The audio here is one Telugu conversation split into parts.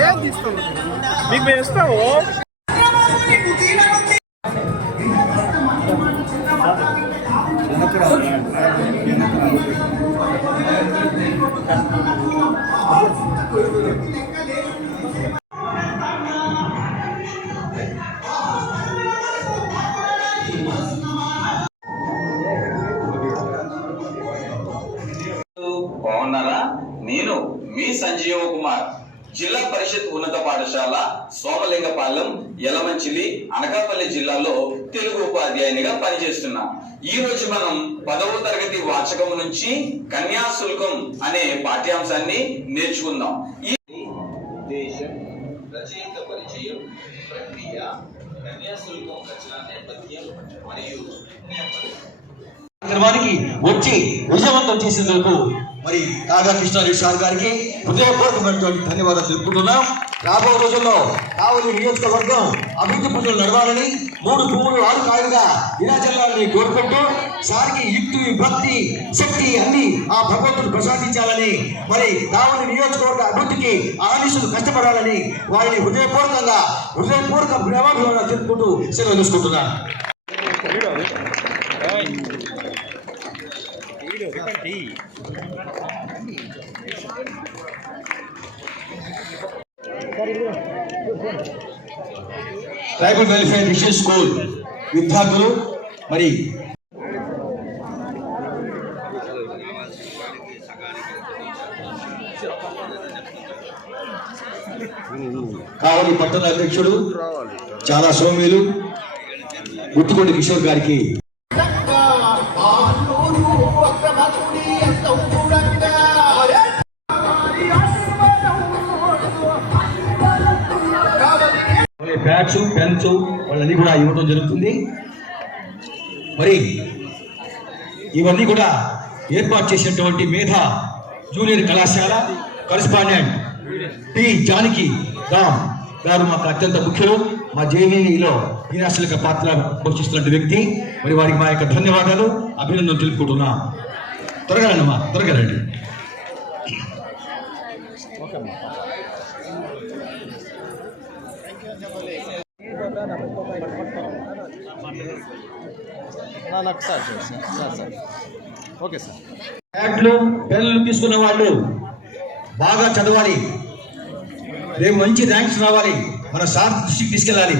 ఏం తీస్తున్నారు మీకు మేము ఇస్తాము బాగున్నారా? నేను మీ సంజీవ కుమార్ జిల్లా పరిషత్ ఉన్నత పాఠశాల సోమలింగపాలెం యలమంచిలి అనకాపల్లి జిల్లాలో తెలుగు ఉపాధ్యాయునిగా పనిచేస్తున్నా. ఈ రోజు మనం పదవ తరగతి వాచకం నుంచి కన్యాశుల్కం అనే పాఠ్యాంశాన్ని నేర్చుకుందాం. ఈ ఉద్దేశం రచయిత పరిచయం ప్రక్రియ కన్యాశుల్కం రచన నేపథ్యం మరియు కార్యక్రమానికి వచ్చి విజయవంతం చేసినందుకు మరి కాగా కృష్ణారెడ్డి సార్ గారికి హృదయపూర్వకమైనటువంటి ధన్యవాదాలు తెలుపుకుంటున్నాం. రాబో రోజుల్లో కావలి నియోజకవర్గం అభివృద్ధి పనులు నడవాలని మూడు భూములు ఆరు కాయలుగా విరాజల్లాలని కోరుకుంటూ సారికి యుక్తి భక్తి శక్తి అన్ని ఆ భగవంతుడు ప్రసాదించాలని మరి కావలి నియోజకవర్గ అభివృద్ధికి ఆనిషులు కష్టపడాలని వారిని హృదయపూర్వకంగా హృదయపూర్వక ప్రేమాభిమానాలు తెలుపుకుంటూ సెలవు తీసుకుంటున్నాను. ట్రైబల్ వెల్ఫేర్ మిషన్ స్కూల్ విద్యార్థులు మరి కావలి పట్టణ అధ్యక్షుడు చాలా సోమ్యులు గుట్టుకొండ కిషోర్ గారికి బ్యాట్స్ పెన్స్ వాళ్ళని కూడా ఇవ్వడం జరుగుతుంది. మరి ఇవన్నీ కూడా ఏర్పాటు చేసినటువంటి మేధ జూనియర్ కళాశాల కరస్పాండెంట్ టి జానకి రామ్ గారు మాకు అత్యంత ముఖ్యులు. మా జేఎన్ఈలో క్రీడాశీలక పాత్ర పోషిస్తున్న వ్యక్తి. మరి వారికి మా యొక్క ధన్యవాదాలు. అభినందనలు తెలుపుకుంటున్నాం. త్వరగా రండి అమ్మా త్వరగా రండి. నాకు sir sir sir okay sir తీసుకున్న వాళ్ళు బాగా చదవాలి. రేపు మంచి ర్యాంక్స్ రావాలి. మన సార్ దృష్టికి తీసుకెళ్ళాలి.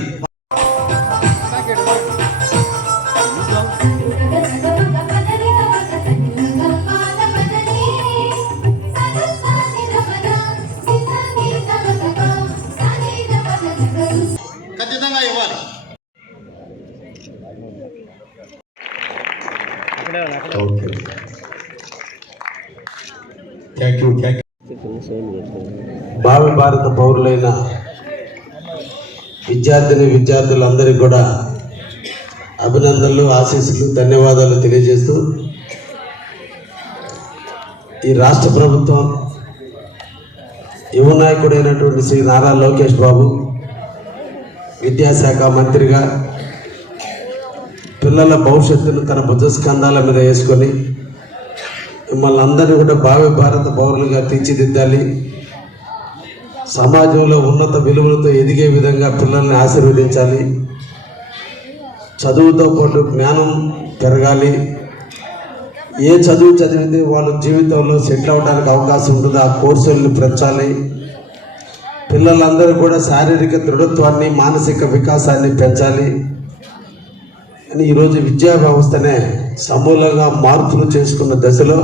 ఖచ్చితంగా ఇవ్వాలి. భావి భారత పౌరులైన విద్యార్థిని విద్యార్థులందరికీ కూడా అభినందనలు ఆశీస్సులు ధన్యవాదాలు తెలియజేస్తూ ఈ రాష్ట్ర ప్రభుత్వం యువ నాయకుడైనటువంటి శ్రీ నారా లోకేష్ బాబు విద్యాశాఖ మంత్రిగా పిల్లల భవిష్యత్తును తన భుజస్కంధాల మీద వేసుకొని మిమ్మల్ని అందరినీ కూడా భావి భారత పౌరులుగా తీర్చిదిద్దాలి. సమాజంలో ఉన్నత విలువలతో ఎదిగే విధంగా పిల్లల్ని ఆశీర్వదించాలి. చదువుతో పాటు జ్ఞానం పెరగాలి. ఏ చదువు చదివితే వాళ్ళ జీవితంలో సెటిల్ అవ్వడానికి అవకాశం ఉంటుందో. ఆ కోర్సులను పెంచాలి. పిల్లలందరూ కూడా శారీరక దృఢత్వాన్ని మానసిక వికాసాన్ని పెంచాలి. అని ఈరోజు విద్యా వ్యవస్థనే సమూలంగా మార్పులు చేసుకున్న దశలో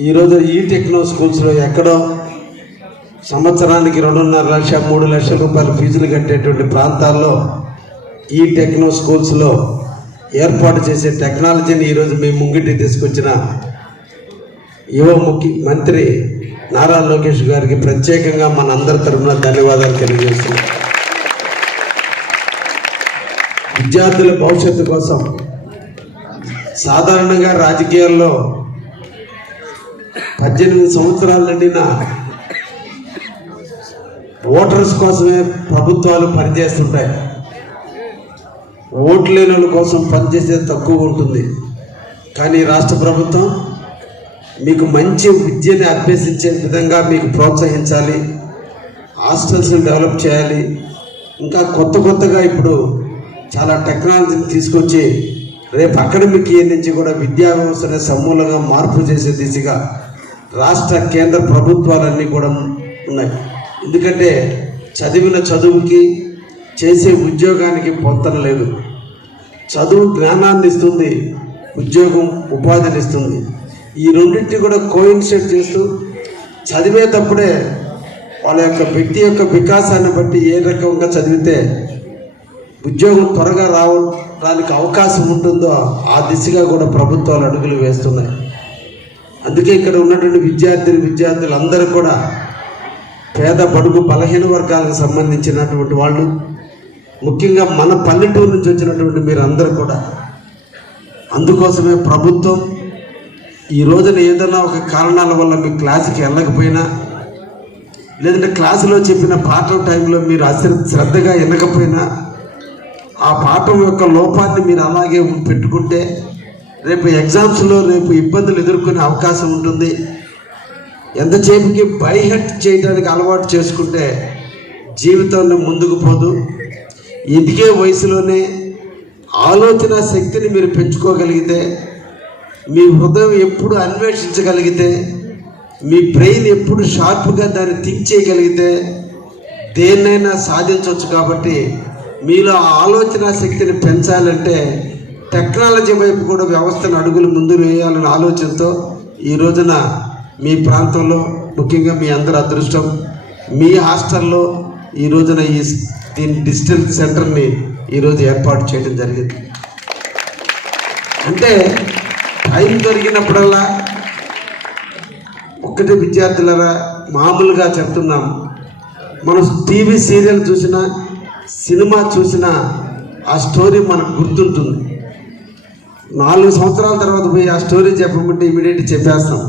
ఈరోజు ఈ టెక్నో స్కూల్స్లో ఎక్కడో సంవత్సరానికి రెండున్నర లక్ష మూడు లక్షల రూపాయల ఫీజులు కట్టేటువంటి ప్రాంతాల్లో ఈ టెక్నో స్కూల్స్లో ఏర్పాటు చేసే టెక్నాలజీని ఈరోజు మీ ముంగిటి తీసుకొచ్చిన యువ ముఖ్య మంత్రి నారా లోకేష్ గారికి ప్రత్యేకంగా మన అందరి తరఫున ధన్యవాదాలు తెలియజేస్తున్నాం. విద్యార్థుల భవిష్యత్తు కోసం సాధారణంగా రాజకీయాల్లో పద్దెనిమిది సంవత్సరాల నిండిన ఓటర్స్ కోసమే ప్రభుత్వాలు పనిచేస్తుంటాయి. ఓట్లు లేని వాళ్ళ కోసం పనిచేసేది తక్కువ ఉంటుంది. కానీ రాష్ట్ర ప్రభుత్వం మీకు మంచి విద్యని అభ్యసించే విధంగా మీకు ప్రోత్సహించాలి. హాస్టల్స్ని డెవలప్ చేయాలి. ఇంకా కొత్త కొత్తగా ఇప్పుడు చాలా టెక్నాలజీని తీసుకొచ్చి రేపు అకాడమిక్ ఇయర్ నుంచి కూడా విద్యా వ్యవస్థని సమూలంగా మార్పు చేసే దిశగా రాష్ట్ర కేంద్ర ప్రభుత్వాలన్నీ కూడా ఉన్నాయి. ఎందుకంటే చదివిన చదువుకి చేసే ఉద్యోగానికి పొంతన లేదు. చదువు జ్ఞానాన్ని ఇస్తుంది ఉద్యోగం ఉపాధిని ఇస్తుంది. ఈ రెండింటిని కూడా కోయిన్సైడ్ చేస్తూ చదివేటప్పుడే వాళ్ళ యొక్క వ్యక్తి యొక్క వికాసాన్ని బట్టి ఏ రకంగా చదివితే ఉద్యోగం త్వరగా రావడానికి అవకాశం ఉంటుందో ఆ దిశగా కూడా ప్రభుత్వాలు అడుగులు వేస్తున్నాయి. అందుకే ఇక్కడ ఉన్నటువంటి విద్యార్థులు అందరూ కూడా పేద బడుగు బలహీన వర్గాలకు సంబంధించినటువంటి వాళ్ళు ముఖ్యంగా మన పల్లెటూరు నుంచి వచ్చినటువంటి మీరు అందరూ కూడా అందుకోసమే ప్రభుత్వం ఈ రోజున ఏదైనా ఒక కారణాల వల్ల మీ క్లాసుకి వెళ్ళకపోయినా లేదంటే క్లాసులో చెప్పిన పాఠం టైంలో మీరు అశ్ర శ్రద్ధగా వినకపోయినా ఆ పాఠం యొక్క లోపాన్ని మీరు అలాగే పెట్టుకుంటే రేపు ఎగ్జామ్స్లో రేపు ఇబ్బందులు ఎదుర్కొనే అవకాశం ఉంటుంది. ఎంతసేపుకి బైహెట్ చేయడానికి అలవాటు చేసుకుంటే జీవితంలో ముందుకు పోదు. ఎదిగే వయసులోనే ఆలోచన శక్తిని మీరు పెంచుకోగలిగితే మీ హృదయం ఎప్పుడు అన్వేషించగలిగితే మీ బ్రెయిన్ ఎప్పుడు షార్ప్గా దాన్ని థింక్ చేయగలిగితే దేన్నైనా సాధించవచ్చు కాబట్టి మీలో ఆ ఆలోచన శక్తిని పెంచాలంటే టెక్నాలజీ వైపు కూడా వ్యవస్థను అడుగులు ముందు వేయాలనే ఆలోచనతో ఈ రోజున మీ ప్రాంతంలో ముఖ్యంగా మీ అందరి అదృష్టం మీ హాస్టల్లో ఈ రోజున ఈ దీని డిజిటల్ సెంటర్ని ఈరోజు ఏర్పాటు చేయడం జరిగింది. అంటే టైం దొరికినప్పుడల్లా ఒక్కటి విద్యార్థులరా మామూలుగా చెప్తున్నాం. మనం టీవీ సీరియల్ చూసినా సినిమా చూసినా ఆ స్టోరీ మనకు గుర్తుంటుంది. నాలుగు సంవత్సరాల తర్వాత పోయి ఆ స్టోరీ చెప్పమంటే ఇమీడియట్ చెప్పేస్తాం.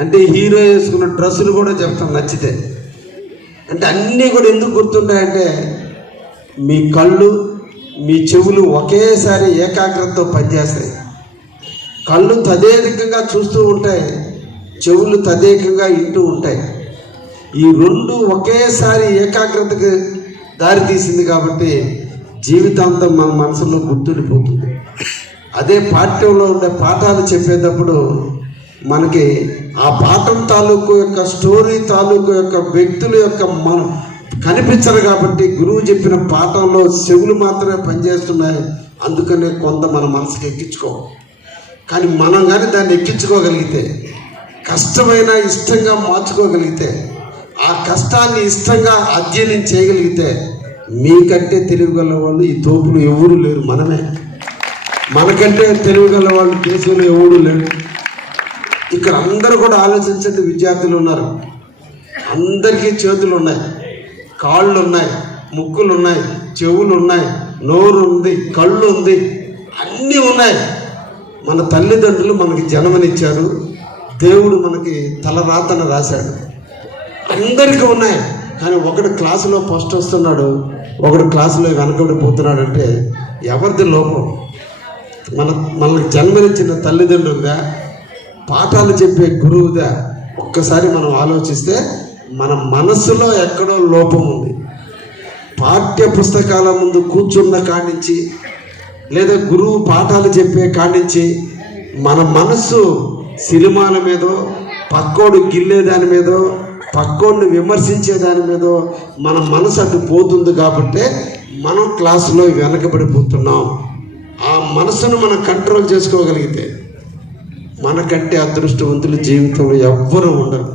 అంటే హీరో వేసుకున్న డ్రెస్సులు కూడా చెప్తాం నచ్చితే. అంటే అన్నీ కూడా ఎందుకు గుర్తుంటాయంటే మీ కళ్ళు మీ చెవులు ఒకేసారి ఏకాగ్రతతో పనిచేస్తాయి. కళ్ళు తదేకంగా చూస్తూ ఉంటాయి చెవులు తదేకంగా వింటూ ఉంటాయి. ఈ రెండు ఒకేసారి ఏకాగ్రతకు దారి తీసింది కాబట్టి జీవితాంతం మన మనసులో గుర్తుండిపోతుంది అదే పాఠ్యంలో ఉండే పాఠాలు చెప్పేటప్పుడు మనకి ఆ పాఠం తాలూకు యొక్క స్టోరీ తాలూకు యొక్క వ్యక్తుల యొక్క మనం కనిపించరు కాబట్టి గురువు చెప్పిన పాఠంలో చెవులు మాత్రమే పనిచేస్తున్నాయి. అందుకనే కొంత మన మనసుకి ఎక్కించుకోవాలి. కానీ మనం కానీ దాన్ని ఎక్కించుకోగలిగితే కష్టమైన ఇష్టంగా మార్చుకోగలిగితే ఆ కష్టాన్ని ఇష్టంగా అధ్యయనం చేయగలిగితే మీకంటే తెలివిగల వాళ్ళు ఈ తోపులు ఎవరు లేరు మనమే. మనకంటే తెలివిగల వాళ్ళు దేశంలో ఎవరు లేరు. ఇక్కడ అందరూ కూడా ఆలోచించండి విద్యార్థులు ఉన్నారు. అందరికీ చేతులు ఉన్నాయి. కాళ్ళు ఉన్నాయి ముక్కులు ఉన్నాయి చెవులు ఉన్నాయి నోరు ఉంది కళ్ళు ఉంది అన్నీ ఉన్నాయి. మన తల్లిదండ్రులు మనకి జన్మనిచ్చారు. దేవుడు మనకి తలరాతన రాశాడు. అందరికీ ఉన్నాయి. కానీ ఒకడు క్లాసులో ఫస్ట్ వస్తున్నాడు ఒకడు క్లాసులో వెనకబడిపోతున్నాడు అంటే ఎవరిది లోపం? మన మనకు జన్మనిచ్చిన తల్లిదండ్రులుగా పాఠాలు చెప్పే గురువుగా ఒక్కసారి మనం ఆలోచిస్తే మన మనసులో ఎక్కడో లోపం ఉంది. పాఠ్య పుస్తకాల ముందు కూర్చున్న కాడించి లేదా గురువు పాఠాలు చెప్పే కాడించి మన మనస్సు సినిమాల మీదో పక్కోడు గిల్లే దాని మీదో పక్కోడిని విమర్శించే దాని మీదో మన మనసు అటు పోతుంది కాబట్టి మనం క్లాసులో వెనకబడిపోతున్నాం. ఆ మనసును మనం కంట్రోల్ చేసుకోగలిగితే మనకంటే అదృష్టవంతులు జీవితంలో ఎవ్వరూ ఉండరు.